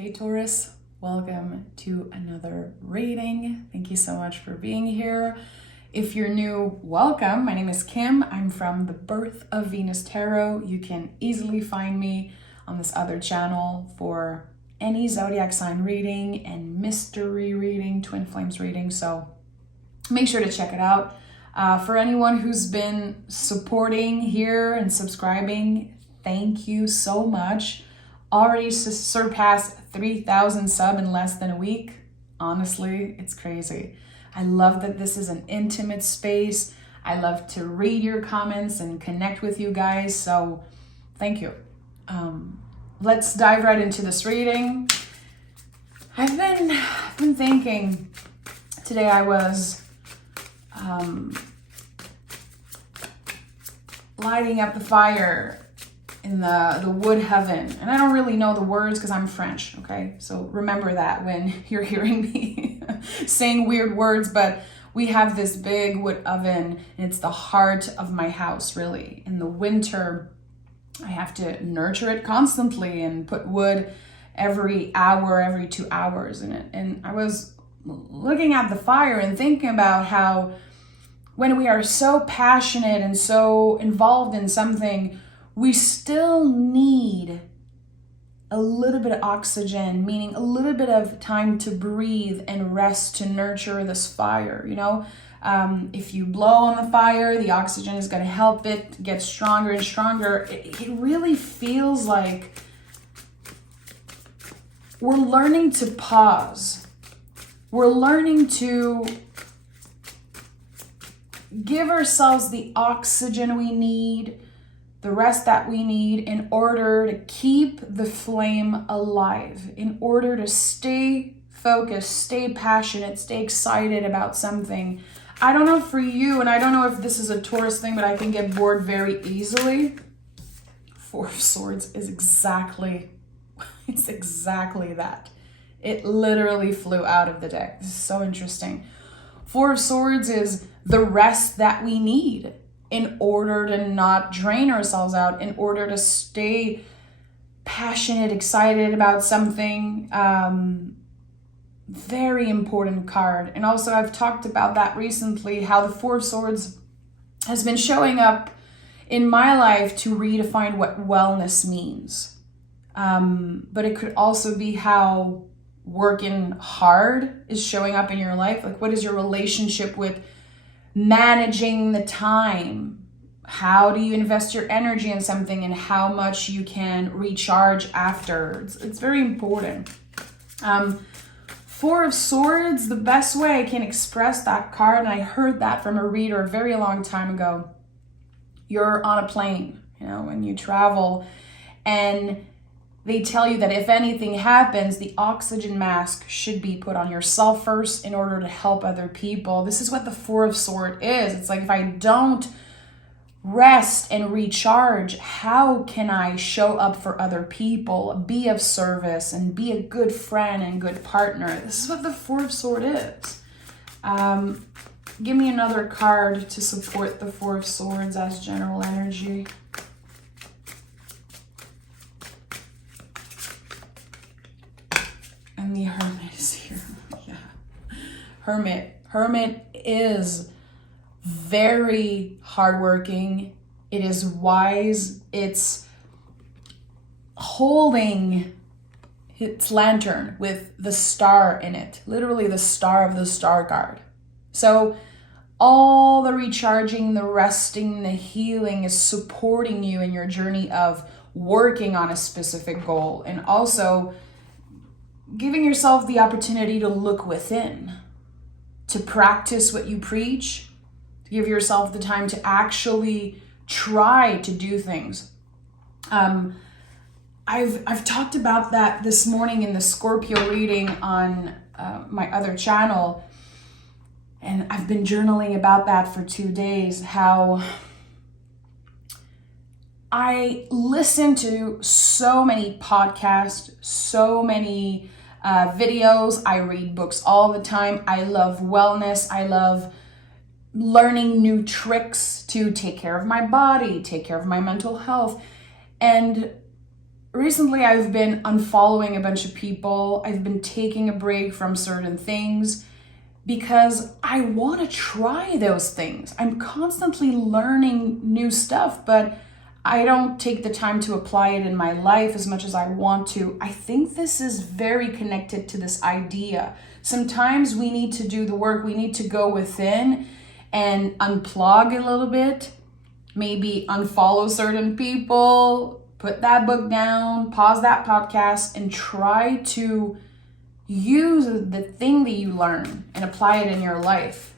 Hey Taurus, welcome to another reading. Thank you so much for being here. If you're new, welcome. My name is Kim. I'm from the Birth of Venus Tarot. You can easily find me on this other channel for any zodiac sign reading and mystery reading, twin flames reading. So make sure to check it out. For anyone who's been supporting here and subscribing, thank you so much. Already surpassed 3,000 subs in less than a week. Honestly, it's crazy. I love that this is an intimate space. I love to read your comments and connect with you guys. So thank you. Let's dive right into this reading. I've been thinking today. I was lighting up the fire in the wood heaven, and I don't really know the words because I'm French, okay? So remember that when you're hearing me saying weird words, but we have this big wood oven, and it's the heart of my house, really. In the winter, I have to nurture it constantly and put wood every hour, every 2 hours in it. And I was looking at the fire and thinking about how when we are so passionate and so involved in something, we still need a little bit of oxygen, meaning a little bit of time to breathe and rest to nurture this fire, you know? If you blow on the fire, the oxygen is going to help it get stronger and stronger. It really feels like we're learning to pause. We're learning to give ourselves the oxygen we need, the rest that we need in order to keep the flame alive, in order to stay focused, stay passionate, stay excited about something. I don't know for you, and I don't know if this is a Taurus thing, but I can get bored very easily. Four of Swords is exactly that. It literally flew out of the deck. This is so interesting. Four of Swords is the rest that we need in order to not drain ourselves out, in order to stay passionate, excited about something. Very important card. And also I've talked about that recently, how the Four of Swords has been showing up in my life to redefine what wellness means. But it could also be how working hard is showing up in your life. Like, what is your relationship with managing the time? How do you invest your energy in something and how much you can recharge after? It's very important. Four of Swords, the best way I can express that card, and I heard that from a reader a very long time ago. You're on a plane, you know, when you travel, and they tell you that if anything happens, the oxygen mask should be put on yourself first in order to help other people. This is what the Four of Swords is. It's like, if I don't rest and recharge, how can I show up for other people, be of service, and be a good friend and good partner? This is what the Four of Swords is. Give me another card to support the Four of Swords as general energy. And the Hermit is here. Yeah. Hermit is very hardworking. It is wise. It's holding its lantern with the star in it. Literally the star of the star card. So all the recharging, the resting, the healing is supporting you in your journey of working on a specific goal, and also giving yourself the opportunity to look within, to practice what you preach, to give yourself the time to actually try to do things. I've talked about that this morning in the Scorpio reading on my other channel, and I've been journaling about that for 2 days, how I listen to so many podcasts, so many videos. I read books all the time. I love wellness. I love learning new tricks to take care of my body, take care of my mental health. And recently I've been unfollowing a bunch of people. I've been taking a break from certain things because I want to try those things. I'm constantly learning new stuff, but I don't take the time to apply it in my life as much as I want to. I think this is very connected to this idea. Sometimes we need to do the work. We need to go within and unplug a little bit, maybe unfollow certain people, put that book down, pause that podcast, and try to use the thing that you learn and apply it in your life.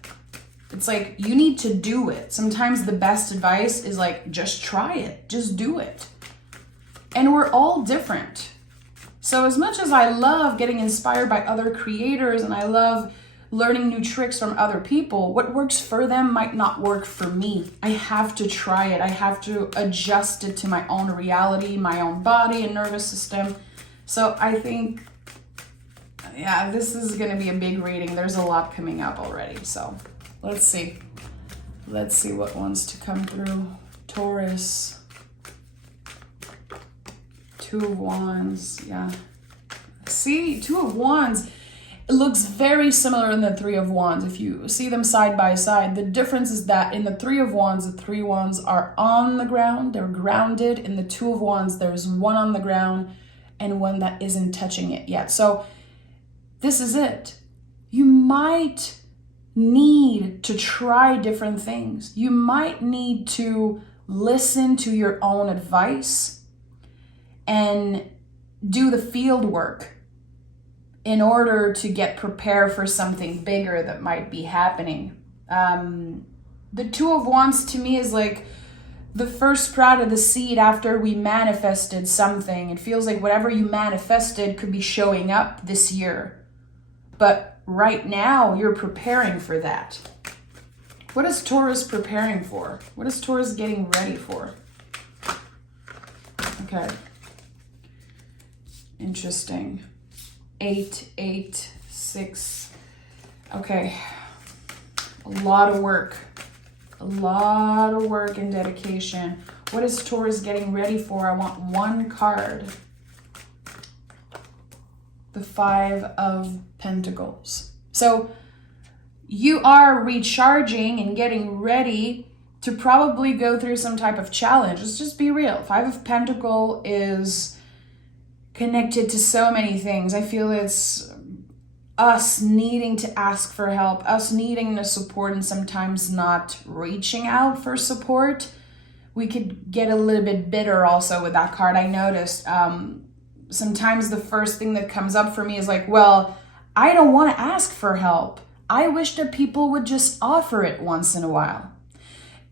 It's like you need to do it. Sometimes the best advice is like, just try it, just do it. And we're all different. So as much as I love getting inspired by other creators and I love learning new tricks from other people, what works for them might not work for me. I have to try it. I have to adjust it to my own reality, my own body and nervous system. So I think, yeah, this is going to be a big reading. There's a lot coming up already. So let's see. Let's see what wants to come through. Taurus. Two of Wands. Yeah. See, Two of Wands. It looks very similar in the Three of Wands. If you see them side by side, the difference is that in the Three of Wands, the three wands are on the ground. They're grounded. In the Two of Wands, there's one on the ground and one that isn't touching it yet. So this is it. You might need to try different things. You might need to listen to your own advice and do the field work in order to get prepared for something bigger that might be happening. The Two of Wands to me is like the first sprout of the seed after we manifested something. It feels like whatever you manifested could be showing up this year. But right now, you're preparing for that. What is Taurus preparing for? What is Taurus getting ready for? Okay. Interesting. 8, 8, 6. Okay. A lot of work. A lot of work and dedication. What is Taurus getting ready for? I want one card. The Five of Pentacles. So you are recharging and getting ready to probably go through some type of challenge. Let's just be real. Five of Pentacles is connected to so many things. I feel it's us needing to ask for help, us needing the support and sometimes not reaching out for support. We could get a little bit bitter also with that card. I noticed sometimes the first thing that comes up for me is like, well, I don't want to ask for help. I wish that people would just offer it once in a while.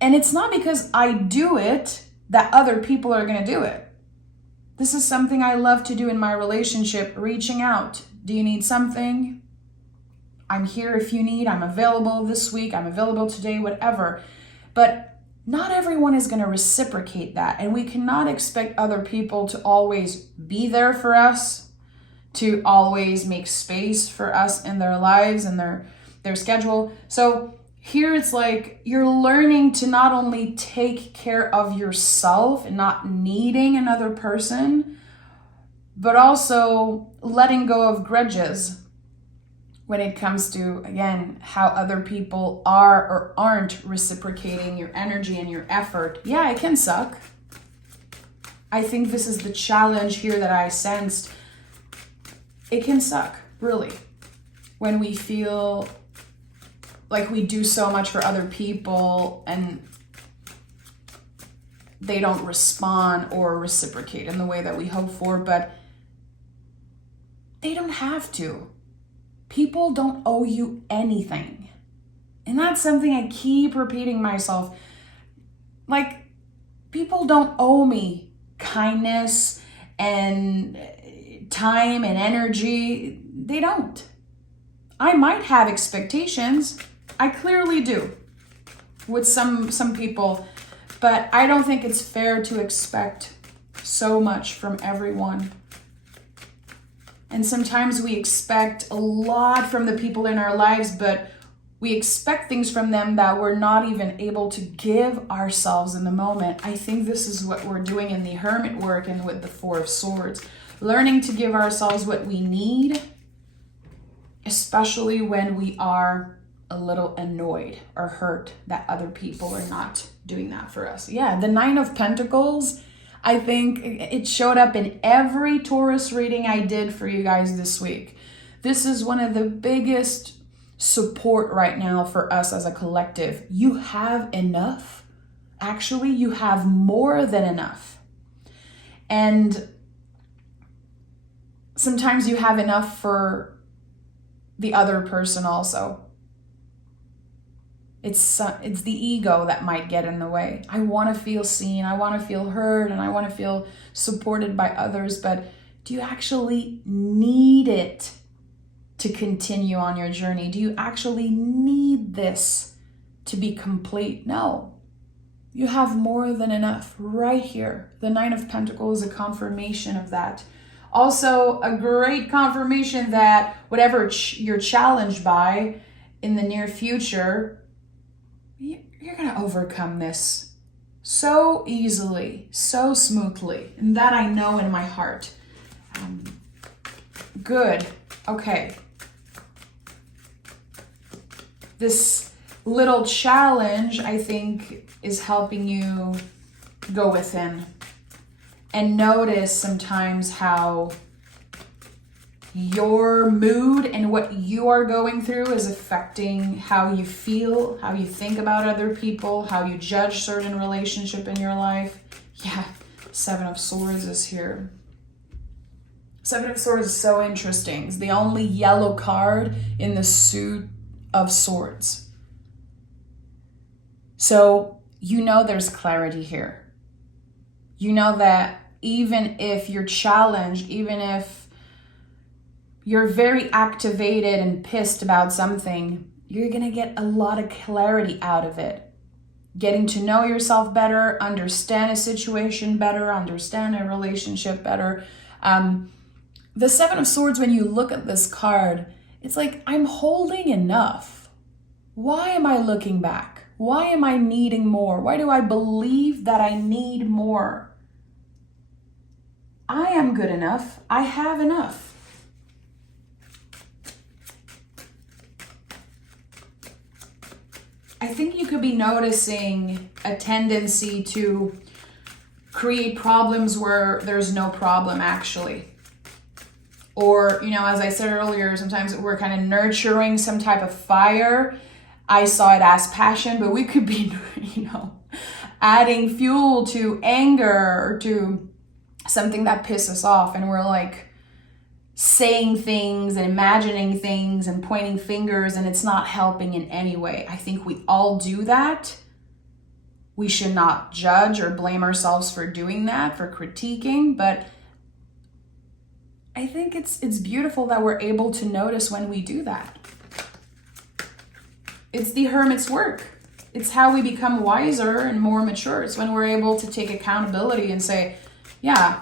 And it's not because I do it that other people are going to do it. This is something I love to do in my relationship, reaching out. Do you need something? I'm here if you need. I'm available this week. I'm available today, whatever. But not everyone is going to reciprocate that. And we cannot expect other people to always be there for us, to always make space for us in their lives and their schedule. So here it's like you're learning to not only take care of yourself and not needing another person, but also letting go of grudges when it comes to, again, how other people are or aren't reciprocating your energy and your effort. Yeah, it can suck. I think this is the challenge here that I sensed. It can suck, really, when we feel like we do so much for other people and they don't respond or reciprocate in the way that we hope for, but they don't have to. People don't owe you anything. And that's something I keep repeating myself. Like, people don't owe me kindness and time and energy. They don't. I might have expectations. I clearly do with some people, but I don't think it's fair to expect so much from everyone. And sometimes we expect a lot from the people in our lives, but We expect things from them that we're not even able to give ourselves in the moment. I think this is what we're doing in the Hermit work and with the Four of Swords. Learning to give ourselves what we need, especially when we are a little annoyed or hurt that other people are not doing that for us. Yeah, the Nine of Pentacles, I think it showed up in every Taurus reading I did for you guys this week. This is one of the biggest support right now for us as a collective. You have enough. Actually, you have more than enough. And sometimes you have enough for the other person also. It's the ego that might get in the way. I want to feel seen, I want to feel heard, and I want to feel supported by others, but do you actually need it to continue on your journey? Do you actually need this to be complete? No. You have more than enough right here. The Nine of Pentacles is a confirmation of that. Also, a great confirmation that whatever you're challenged by in the near future, you're going to overcome this so easily, so smoothly. And that I know in my heart. Good. Okay. This little challenge, I think, is helping you go within and notice sometimes how your mood and what you are going through is affecting how you feel, how you think about other people, how you judge certain relationship in your life. Yeah, Seven of Swords is here. Seven of Swords is so interesting. It's the only yellow card in the suit of Swords. So you know there's clarity here. You know that even if you're challenged, even if you're very activated and pissed about something, you're going to get a lot of clarity out of it. Getting to know yourself better, understand a situation better, understand a relationship better. The Seven of Swords, when you look at this card, it's like, I'm holding enough. Why am I looking back? Why am I needing more? Why do I believe that I need more? I am good enough. I have enough. I think you could be noticing a tendency to create problems where there's no problem actually. Or, as I said earlier, sometimes we're kind of nurturing some type of fire. I saw it as passion, but we could be, adding fuel to anger or to something that pisses us off. And we're like saying things and imagining things and pointing fingers, and it's not helping in any way. I think we all do that. We should not judge or blame ourselves for doing that, for critiquing, but I think it's beautiful that we're able to notice when we do that. It's the Hermit's work. It's how we become wiser and more mature. It's when we're able to take accountability and say, yeah,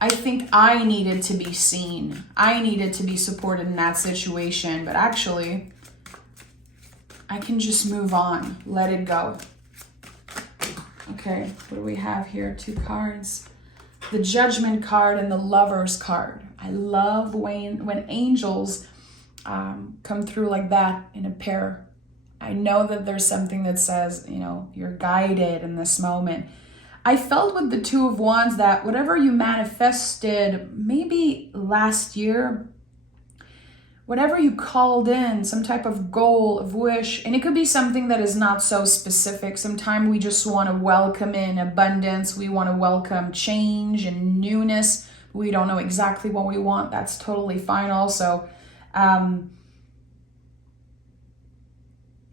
I think I needed to be seen. I needed to be supported in that situation, but actually, I can just move on, let it go. Okay, what do we have here? 2 cards. The Judgment card and the Lover's card. I love when angels come through like that in a pair. I know that there's something that says, you're guided in this moment. I felt with the Two of Wands that whatever you manifested maybe last year, whatever you called in, some type of goal, of wish, and it could be something that is not so specific. Sometimes we just want to welcome in abundance. We want to welcome change and newness. We don't know exactly what we want. That's totally fine also.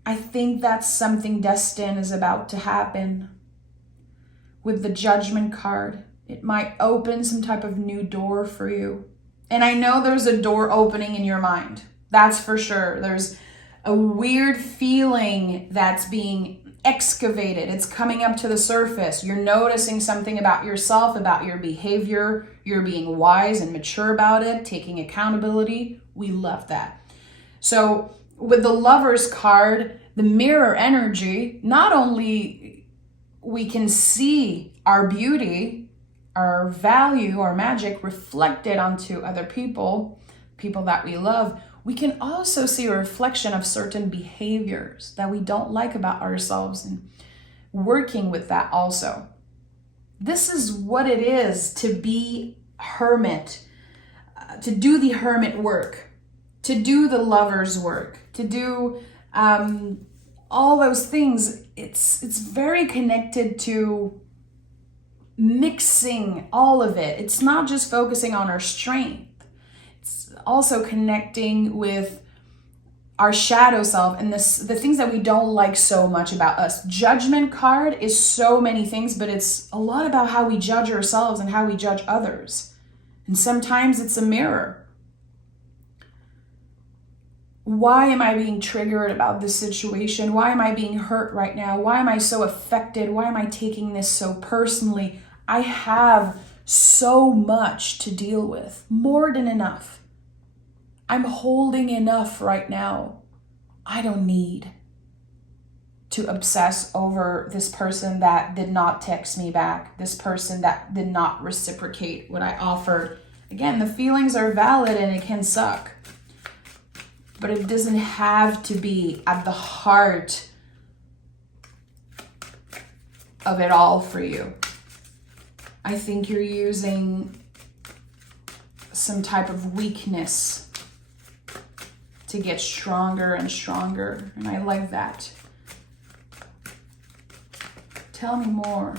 I think that's something destined is about to happen. With the Judgment card, it might open some type of new door for you. And I know there's a door opening in your mind. That's for sure. There's a weird feeling that's being excavated. It's coming up to the surface. You're noticing something about yourself, about your behavior. You're being wise and mature about it, taking accountability. We love that. So with the Lover's card, the mirror energy, not only we can see our beauty, our value, our magic reflected onto other people, people that we love, we can also see a reflection of certain behaviors that we don't like about ourselves and working with that also. This is what it is to be hermit, to do the hermit work, to do the lover's work, to do all those things. It's very connected to mixing all of it. It's not just focusing on our strength. It's also connecting with our shadow self and the things that we don't like so much about us. Judgment card is so many things, but it's a lot about how we judge ourselves and how we judge others. And sometimes it's a mirror. Why am I being triggered about this situation? Why am I being hurt right now? Why am I so affected? Why am I taking this so personally? I have so much to deal with, more than enough. I'm holding enough right now. I don't need to obsess over this person that did not text me back, this person that did not reciprocate what I offered. Again, the feelings are valid and it can suck, but it doesn't have to be at the heart of it all for you. I think you're using some type of weakness to get stronger and stronger. And I like that. Tell me more.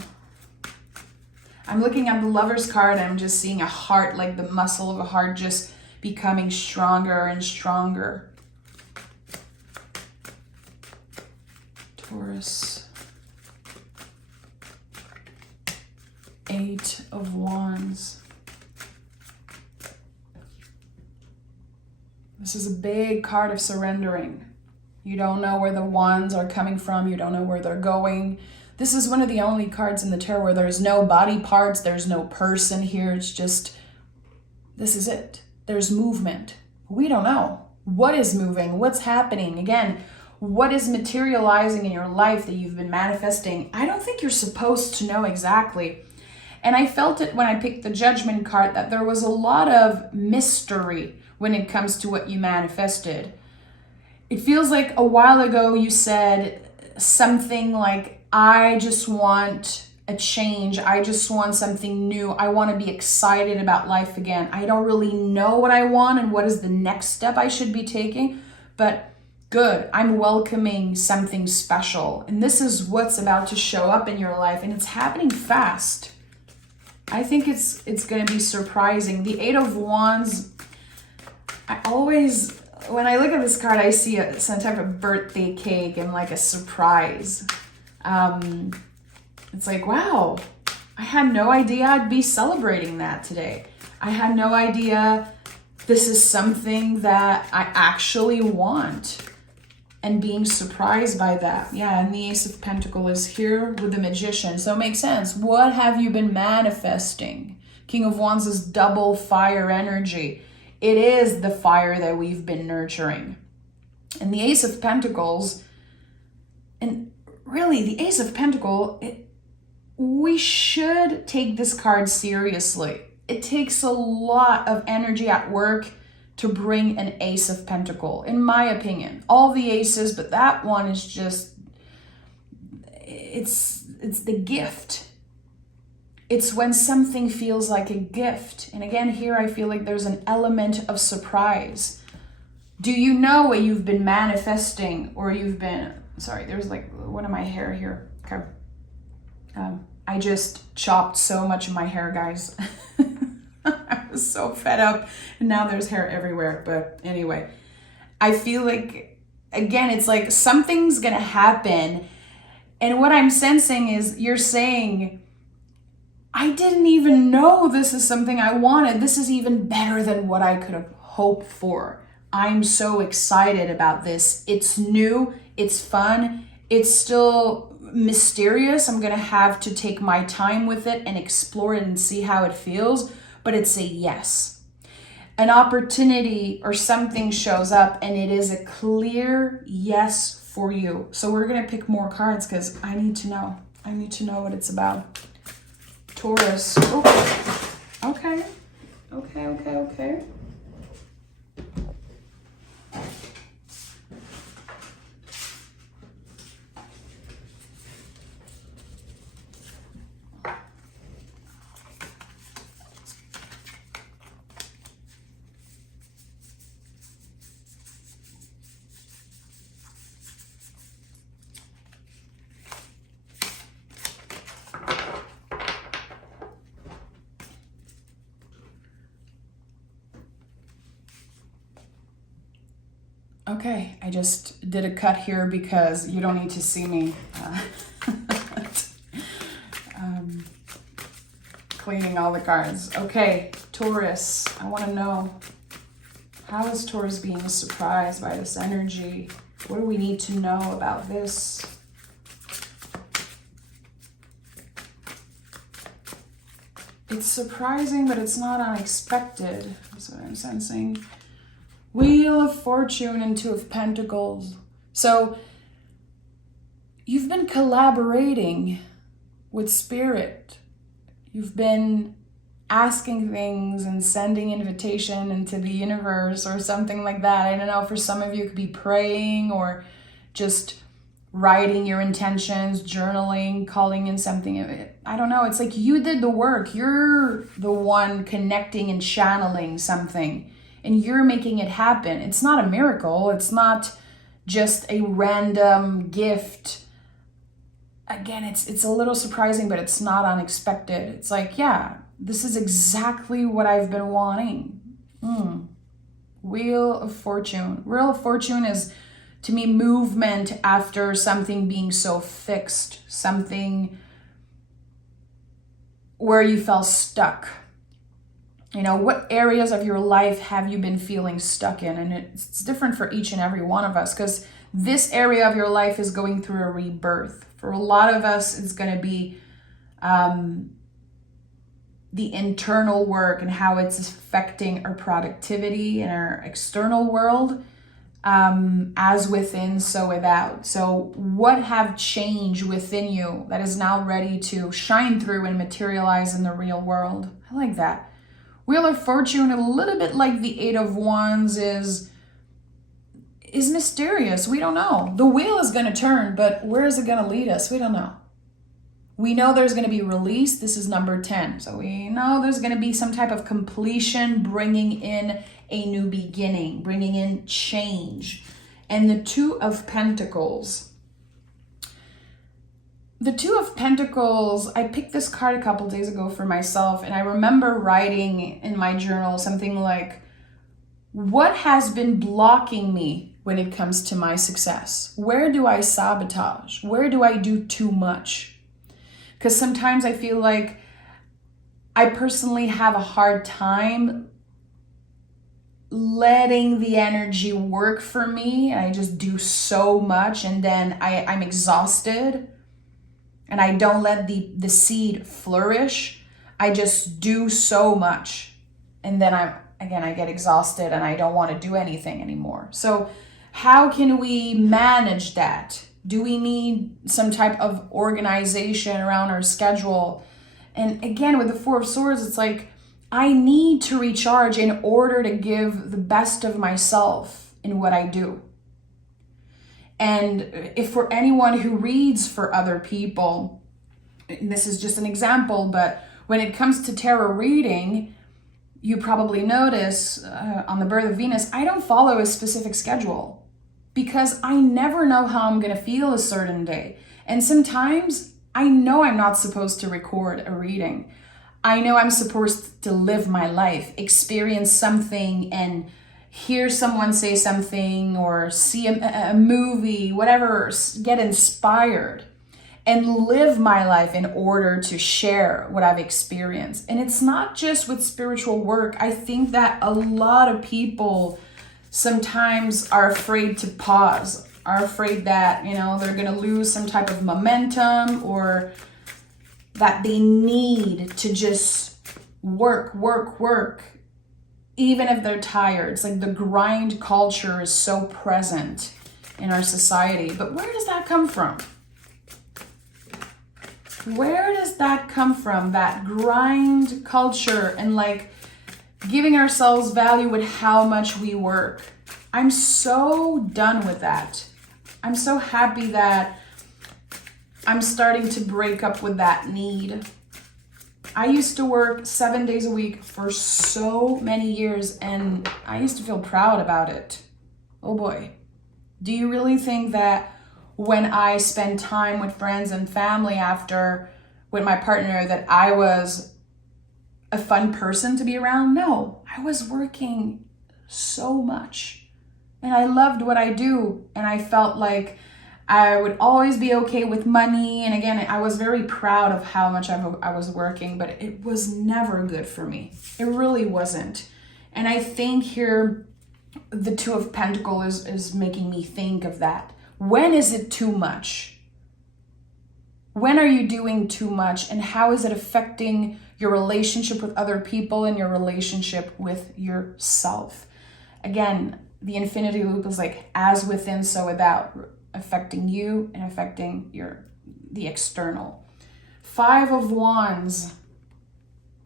I'm looking at the Lover's card. I'm just seeing a heart, like the muscle of a heart just becoming stronger and stronger. Taurus. 8 of Wands. This is a big card of surrendering. You don't know where the wands are coming from. You don't know where they're going. This is one of the only cards in the tarot where there's no body parts. There's no person here. It's just, this is it. There's movement. We don't know. What is moving? What's happening? Again, what is materializing in your life that you've been manifesting? I don't think you're supposed to know exactly. And I felt it when I picked the Judgment card that there was a lot of mystery when it comes to what you manifested. It feels like a while ago you said something like, I just want a change. I just want something new. I want to be excited about life again. I don't really know what I want and what is the next step I should be taking, but good. I'm welcoming something special. And this is what's about to show up in your life, and it's happening fast. I think it's going to be surprising. The 8 of Wands, I always, when I look at this card, I see some type of birthday cake and like a surprise. It's like, wow, I had no idea I'd be celebrating that today. I had no idea this is something that I actually want, and being surprised by that. Yeah, and the Ace of Pentacles is here with the Magician. So it makes sense. What have you been manifesting? King of Wands is double fire energy. It is the fire that we've been nurturing. And the Ace of Pentacles, and really the Ace of Pentacles, we should take this card seriously. It takes a lot of energy at work to bring an Ace of Pentacles, in my opinion. All the aces, but that one is just, it's the gift. It's when something feels like a gift. And again, here I feel like there's an element of surprise. Do you know what you've been manifesting, or you've been, sorry, there's like one of my hair here. Okay. I just chopped so much of my hair, guys. I was so fed up, and now there's hair everywhere. But anyway, I feel like, again, it's like something's gonna happen, and what I'm sensing is you're saying, I didn't even know this is something I wanted. This is even better than what I could have hoped for. I'm so excited about this. It's new, it's fun, it's still mysterious. I'm gonna have to take my time with it and explore it and see how it feels, but it's a yes. an opportunity or something shows up and it is a clear yes for you. So we're going to pick more cards because I need to know. I need to know what it's about. Taurus. Oh, okay. Okay. Okay, I just did a cut here because you don't need to see me cleaning all the cards. Okay, Taurus, I want to know, how is Taurus being surprised by this energy? What do we need to know about this? It's surprising, but it's not unexpected. That's what I'm sensing. Wheel of Fortune and Two of Pentacles. So you've been collaborating with Spirit. You've been asking things and sending invitation into the universe or something like that. I don't know, for some of you it could be praying or just writing your intentions, journaling, calling in something. I don't know. It's like you did the work. You're the one connecting and channeling something. And you're making it happen. It's not a miracle. It's not just a random gift. Again, it's a little surprising, but it's not unexpected. It's like, yeah, this is exactly what I've been wanting. Wheel of Fortune. Wheel of Fortune is, to me, movement after something being so fixed. Something where you felt stuck. You know, what areas of your life have you been feeling stuck in? And it's different for each and every one of us, because this area of your life is going through a rebirth. For a lot of us, it's going to be the internal work and how it's affecting our productivity and our external world, as within, so without. So what have changed within you that is now ready to shine through and materialize in the real world? I like that. Wheel of Fortune, a little bit like the Eight of Wands, is mysterious. We don't know. The wheel is going to turn, but where is it going to lead us? We don't know. We know there's going to be release. This is number 10. So we know there's going to be some type of completion, bringing in a new beginning, bringing in change. And the Two of Pentacles. The Two of Pentacles, I picked this card a couple days ago for myself, and I remember writing in my journal something like, what has been blocking me when it comes to my success? Where do I sabotage? Where do I do too much? Because sometimes I feel like I personally have a hard time letting the energy work for me. I just do so much, and then I'm exhausted. And I don't let the seed flourish. I just do so much. And then I get exhausted and I don't want to do anything anymore. So how can we manage that? Do we need some type of organization around our schedule? And again, with the Four of Swords, it's like, I need to recharge in order to give the best of myself in what I do. And if for anyone who reads for other people, and this is just an example, but when it comes to tarot reading, you probably notice on the birth of Venus, I don't follow a specific schedule because I never know how I'm going to feel a certain day. And sometimes I know I'm not supposed to record a reading. I know I'm supposed to live my life, experience something, and hear someone say something or see a movie, whatever, get inspired and live my life in order to share what I've experienced. And it's not just with spiritual work. I think that a lot of people sometimes are afraid to pause, are afraid that, you know, they're going to lose some type of momentum, or that they need to just work. even if they're tired. It's like the grind culture is so present in our society. But where does that come from? Where does that come from? That grind culture and like giving ourselves value with how much we work. I'm so done with that. I'm so happy that I'm starting to break up with that need. I used to work 7 days a week for so many years, and I used to feel proud about it. Oh boy. Do you really think that when I spend time with friends and family after with my partner that I was a fun person to be around? No, I was working so much and I loved what I do, and I felt like I would always be okay with money. And again, I was very proud of how much I was working, but it was never good for me. It really wasn't. And I think here the Two of Pentacles is making me think of that. When is it too much? When are you doing too much, and how is it affecting your relationship with other people and your relationship with yourself? Again, the infinity loop is like as within, so without, affecting you and affecting the external. 5 of Wands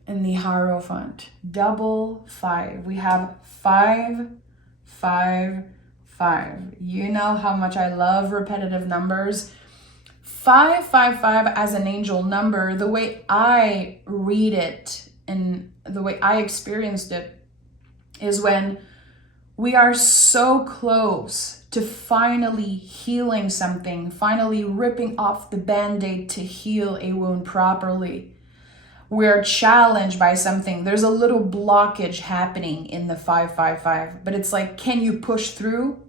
in the Hierophant. Double 5. We have 5, 5, 5. You know how much I love repetitive numbers. 555 as an angel number, the way I read it and the way I experienced it is when we are so close to finally healing something, finally ripping off the band-aid to heal a wound properly. We're challenged by something. There's a little blockage happening in the 555, but it's like, can you push through?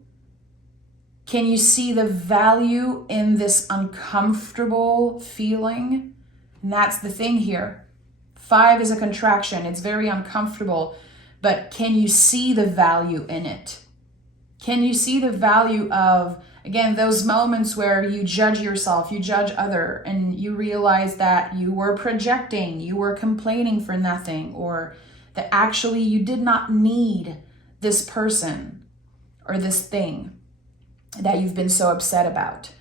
Can you see the value in this uncomfortable feeling? And that's the thing here. 5 is a contraction. It's very uncomfortable, but can you see the value in it? Can you see the value of, again, those moments where you judge yourself, you judge other, and you realize that you were projecting, you were complaining for nothing, or that actually you did not need this person or this thing that you've been so upset about.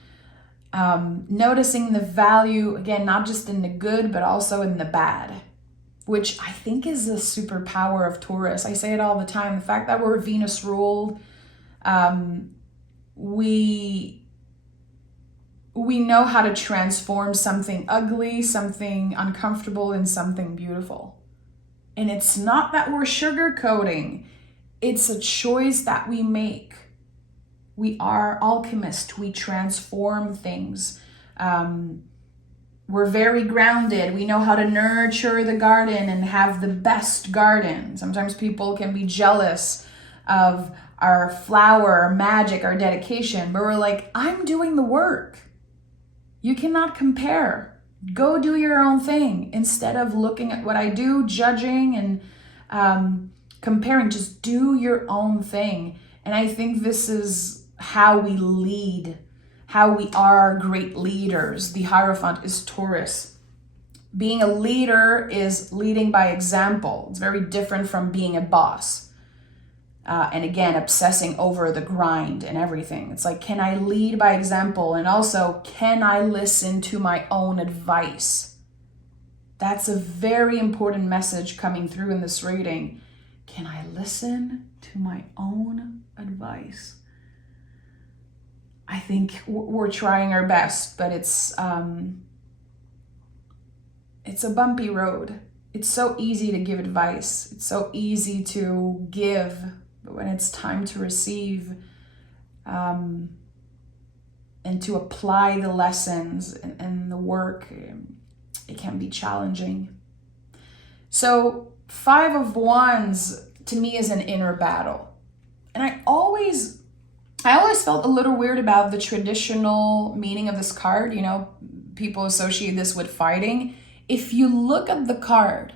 Noticing the value, again, not just in the good, but also in the bad, which I think is the superpower of Taurus. I say it all the time. The fact that we're Venus ruled, we know how to transform something ugly, something uncomfortable, into something beautiful. And it's not that we're sugarcoating. It's a choice that we make. We are alchemists. We transform things. We're very grounded. We know how to nurture the garden and have the best garden. Sometimes people can be jealous of our flower, our magic, our dedication, but we're like, I'm doing the work. You cannot compare. Go do your own thing instead of looking at what I do, judging and comparing. Just do your own thing. And I think this is how we lead, how we are great leaders. The Hierophant is Taurus. Being a leader is leading by example. It's very different from being a boss. And again, obsessing over the grind and everything. It's like, can I lead by example? And also, can I listen to my own advice? That's a very important message coming through in this reading. Can I listen to my own advice? I think we're trying our best, but it's a bumpy road. It's so easy to give advice. It's so easy to give, but when it's time to receive and to apply the lessons and the work, it can be challenging. So 5 of Wands to me is an inner battle. And I always felt a little weird about the traditional meaning of this card. You know, people associate this with fighting. If you look at the card,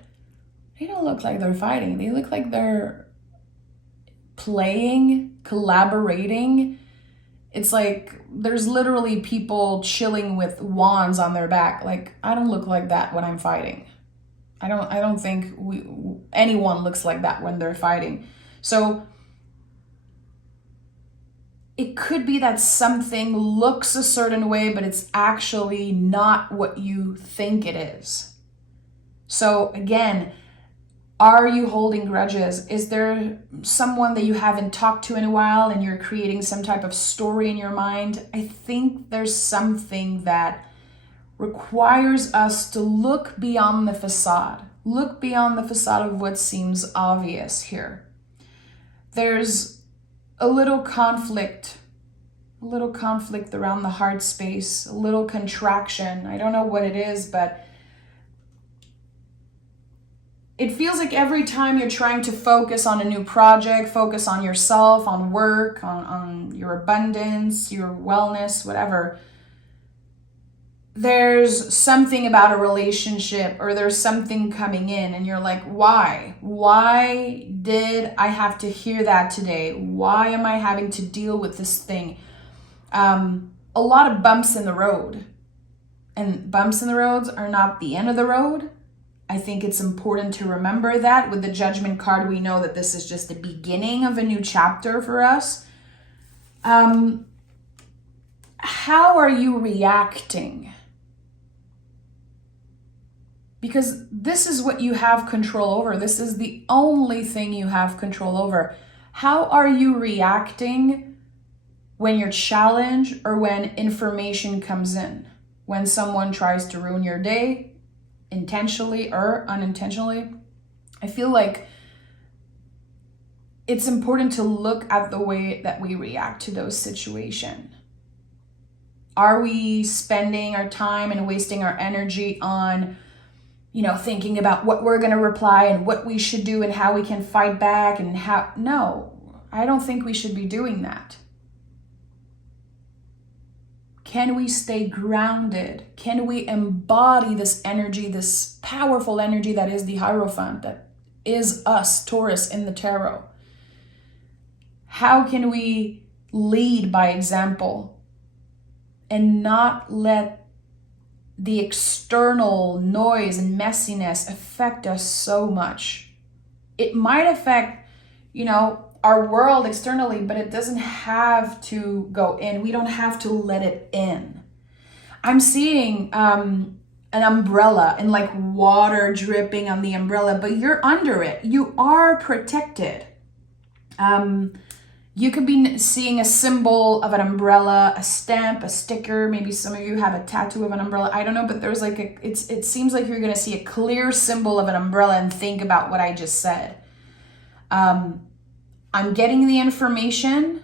they don't look like they're fighting. They look like they're playing, collaborating. It's like there's literally people chilling with wands on their back. Like, I don't look like that when I'm fighting. I don't think anyone looks like that when they're fighting. So it could be that something looks a certain way, but it's actually not what you think it is. So again, are you holding grudges? Is there someone that you haven't talked to in a while and you're creating some type of story in your mind? I think there's something that requires us to look beyond the facade. Look beyond the facade of what seems obvious here. There's a little conflict around the heart space, a little contraction. I don't know what it is, but it feels like every time you're trying to focus on a new project, focus on yourself, on work, on your abundance, your wellness, whatever, there's something about a relationship or there's something coming in and you're like, why? Why did I have to hear that today? Why am I having to deal with this thing? A lot of bumps in the road. And bumps in the roads are not the end of the road. I think it's important to remember that. With the Judgment card, we know that this is just the beginning of a new chapter for us. How are you reacting? Because this is what you have control over. This is the only thing you have control over. How are you reacting when you're challenged or when information comes in? When someone tries to ruin your day, intentionally or unintentionally? I feel like it's important to look at the way that we react to those situations. Are we spending our time and wasting our energy on, thinking about what we're going to reply and what we should do and how we can fight back and how? No, I don't think we should be doing that. Can we stay grounded? Can we embody this energy, this powerful energy that is the Hierophant, that is us, Taurus, in the tarot? How can we lead by example and not let the external noise and messiness affect us so much? It might affect, our world externally, but it doesn't have to go in. We don't have to let it in. I'm seeing an umbrella and like water dripping on the umbrella, but you're under it. You are protected. You could be seeing a symbol of an umbrella, a stamp, a sticker. Maybe some of you have a tattoo of an umbrella. I don't know, but there's like it seems like you're going to see a clear symbol of an umbrella and think about what I just said. I'm getting the information,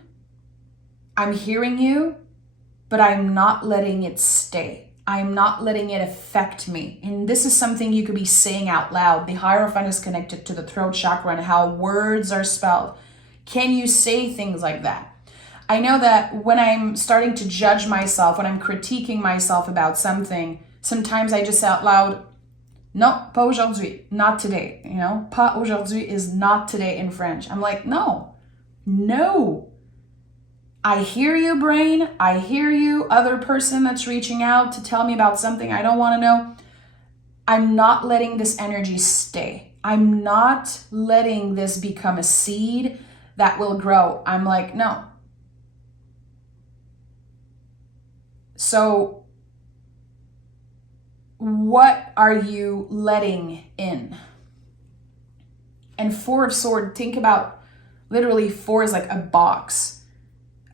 I'm hearing you, but I'm not letting it stay. I'm not letting it affect me. And this is something you could be saying out loud. The Hierophant is connected to the throat chakra and how words are spelled. Can you say things like that? I know that when I'm starting to judge myself, when I'm critiquing myself about something, sometimes I just say out loud, non, pas aujourd'hui, not today. Pas aujourd'hui is not today in French. I'm like, no. I hear you, brain. I hear you, other person that's reaching out to tell me about something I don't want to know. I'm not letting this energy stay. I'm not letting this become a seed that will grow. I'm like, no. So what are you letting in? And Four of Swords, think about literally 4 is like a box,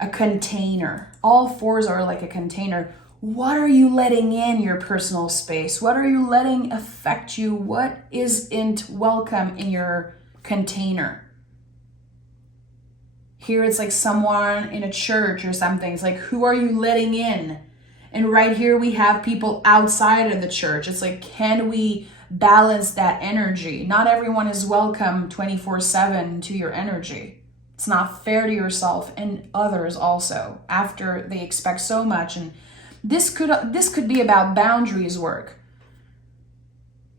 a container. All 4s are like a container. What are you letting in your personal space? What are you letting affect you? What isn't welcome in your container? Here it's like someone in a church or something. It's like, who are you letting in? And right here we have people outside of the church. It's like, can we balance that energy? Not everyone is welcome 24/7 to your energy. It's not fair to yourself and others also after they expect so much. And this could be about boundaries work.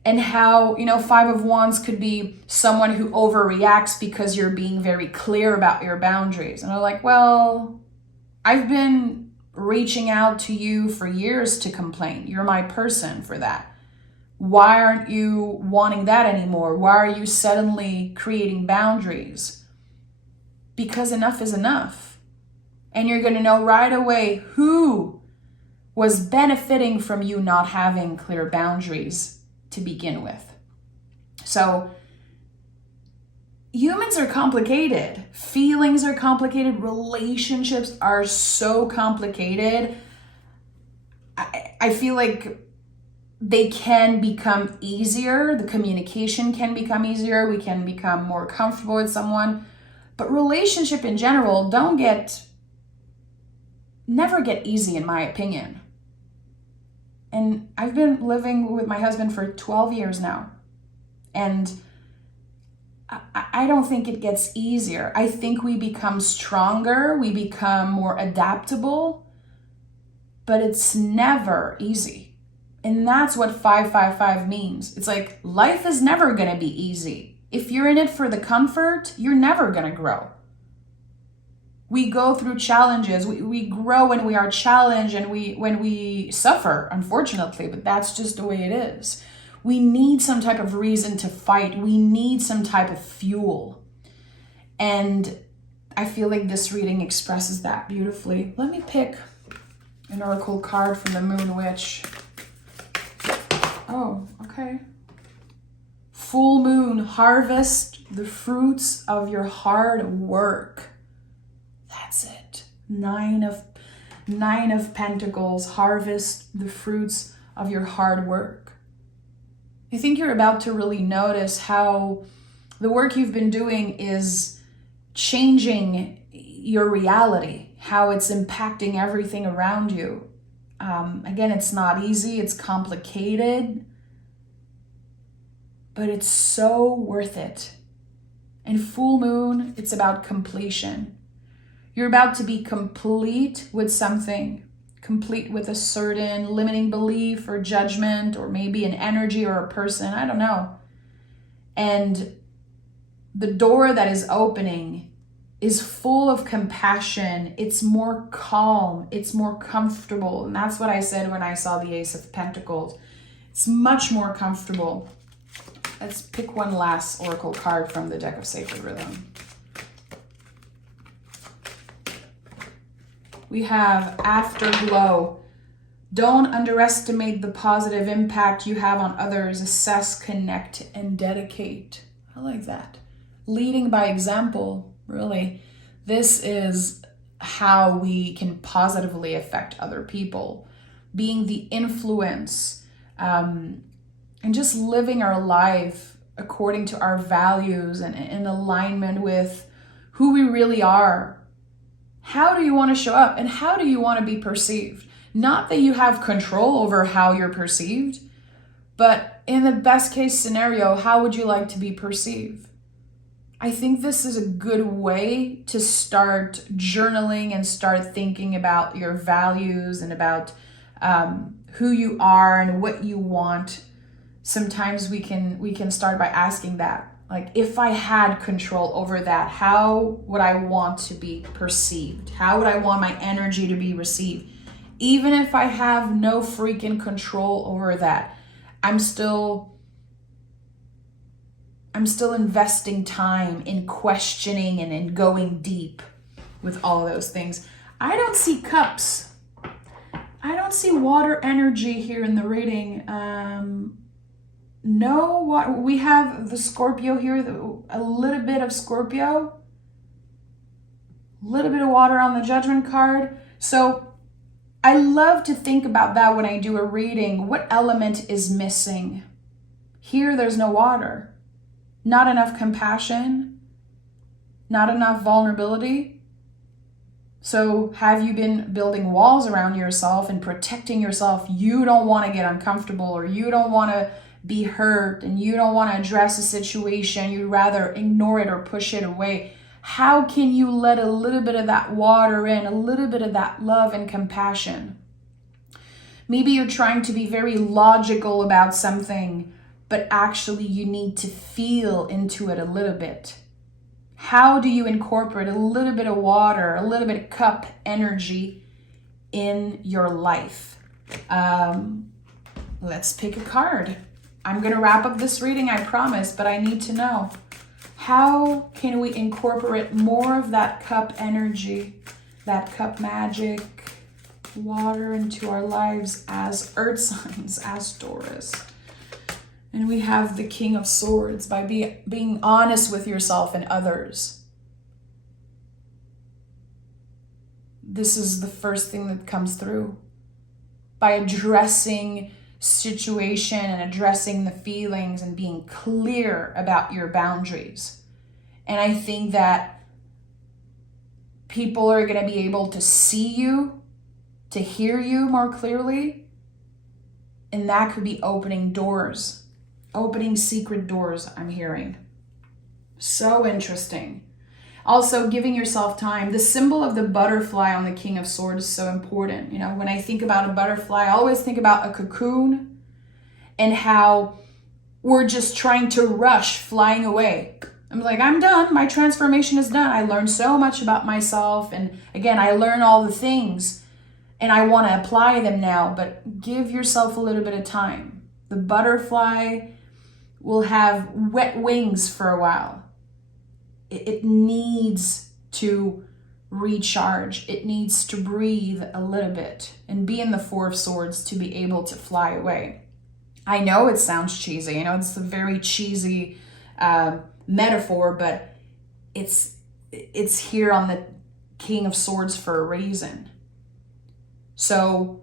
And how, 5 of Wands could be someone who overreacts because you're being very clear about your boundaries. And they're like, well, I've been reaching out to you for years to complain. You're my person for that. Why aren't you wanting that anymore? Why are you suddenly creating boundaries? Because enough is enough. And you're going to know right away who was benefiting from you not having clear boundaries to begin with. So humans are complicated. Feelings are complicated. Relationships are so complicated. I feel like they can become easier. The communication can become easier. We can become more comfortable with someone. But relationship in general never get easy, in my opinion. And I've been living with my husband for 12 years now. And I don't think it gets easier. I think we become stronger. We become more adaptable. But it's never easy. And that's what 555 means. It's like life is never going to be easy. If you're in it for the comfort, you're never going to grow. We go through challenges. We grow when we are challenged and when we suffer, unfortunately, but that's just the way it is. We need some type of reason to fight. We need some type of fuel. And I feel like this reading expresses that beautifully. Let me pick an oracle card from the Moon Witch. Oh, okay. Full moon, harvest the fruits of your hard work. That's it. Nine of Pentacles, harvest the fruits of your hard work. I think you're about to really notice how the work you've been doing is changing your reality, how it's impacting everything around you. Again, it's not easy, it's complicated, but it's so worth it. And full moon, it's about completion. You're about to be complete with something, complete with a certain limiting belief or judgment, or maybe an energy or a person, I don't know. And the door that is opening is full of compassion. It's more calm, it's more comfortable. And that's what I said when I saw the Ace of Pentacles. It's much more comfortable. Let's pick one last oracle card from the deck of Sacred Rhythm. We have Afterglow. Don't underestimate the positive impact you have on others. Assess, connect, and dedicate. I like that. Leading by example, really. This is how we can positively affect other people. Being the influence, and just living our life according to our values and in alignment with who we really are. How do you want to show up and how do you want to be perceived? Not that you have control over how you're perceived, but in the best case scenario, how would you like to be perceived? I think this is a good way to start journaling and start thinking about your values and about who you are and what you want. Sometimes we can start by asking that. Like, if I had control over that, how would I want to be perceived? How would I want my energy to be received? Even if I have no freaking control over that, I'm still investing time in questioning and in going deep with all those things. I don't see cups. I don't see water energy here in the reading. No, what we have the Scorpio here, a little bit of Scorpio, a little bit of water on the Judgment card. So I love to think about that when I do a reading. What element is missing? Here, there's no water. Not enough compassion, not enough vulnerability. So have you been building walls around yourself and protecting yourself? You don't want to get uncomfortable, or you don't want to be hurt, and you don't want to address a situation. You'd rather ignore it or push it away. How can you let a little bit of that water in, a little bit of that love and compassion? Maybe you're trying to be very logical about something, but actually you need to feel into it a little bit. How do you incorporate a little bit of water, a little bit of cup energy in your life? Let's pick a card. I'm going to wrap up this reading, I promise, but I need to know, how can we incorporate more of that cup energy, that cup magic, water into our lives as earth signs, as Taurus? And we have the King of Swords, by being honest with yourself and others. This is the first thing that comes through. By addressing situation and addressing the feelings and being clear about your boundaries. And I think that people are going to be able to see you, to hear you more clearly. And that could be opening doors, opening secret doors, I'm hearing. So interesting. Also, giving yourself time. The symbol of the butterfly on the King of Swords is so important. You know, when I think about a butterfly, I always think about a cocoon and how we're just trying to rush, flying away. I'm like, I'm done. My transformation is done. I learned so much about myself. And again, I learn all the things and I want to apply them now, but give yourself a little bit of time. The butterfly will have wet wings for a while. It needs to recharge. It needs to breathe a little bit and be in the Four of Swords to be able to fly away. I know it sounds cheesy. You know, it's a very cheesy metaphor, but it's here on the King of Swords for a reason. So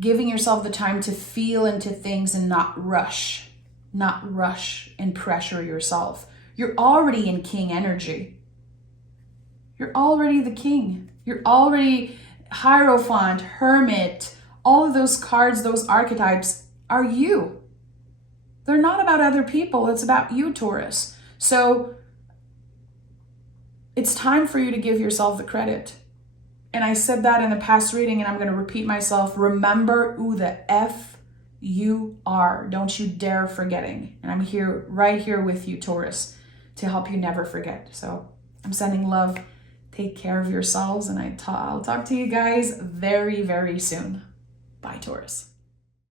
giving yourself the time to feel into things and not rush and pressure yourself. You're already in king energy. You're already the king. You're already Hierophant, Hermit. All of those cards, those archetypes are you. They're not about other people. It's about you, Taurus. So it's time for you to give yourself the credit. And I said that in the past reading, and I'm going to repeat myself. Remember who the F you are. Don't you dare forgetting. And I'm here, right here with you, Taurus, to help you never forget. So I'm sending love. Take care of yourselves, and I'll talk to you guys very, very soon. Bye, Taurus.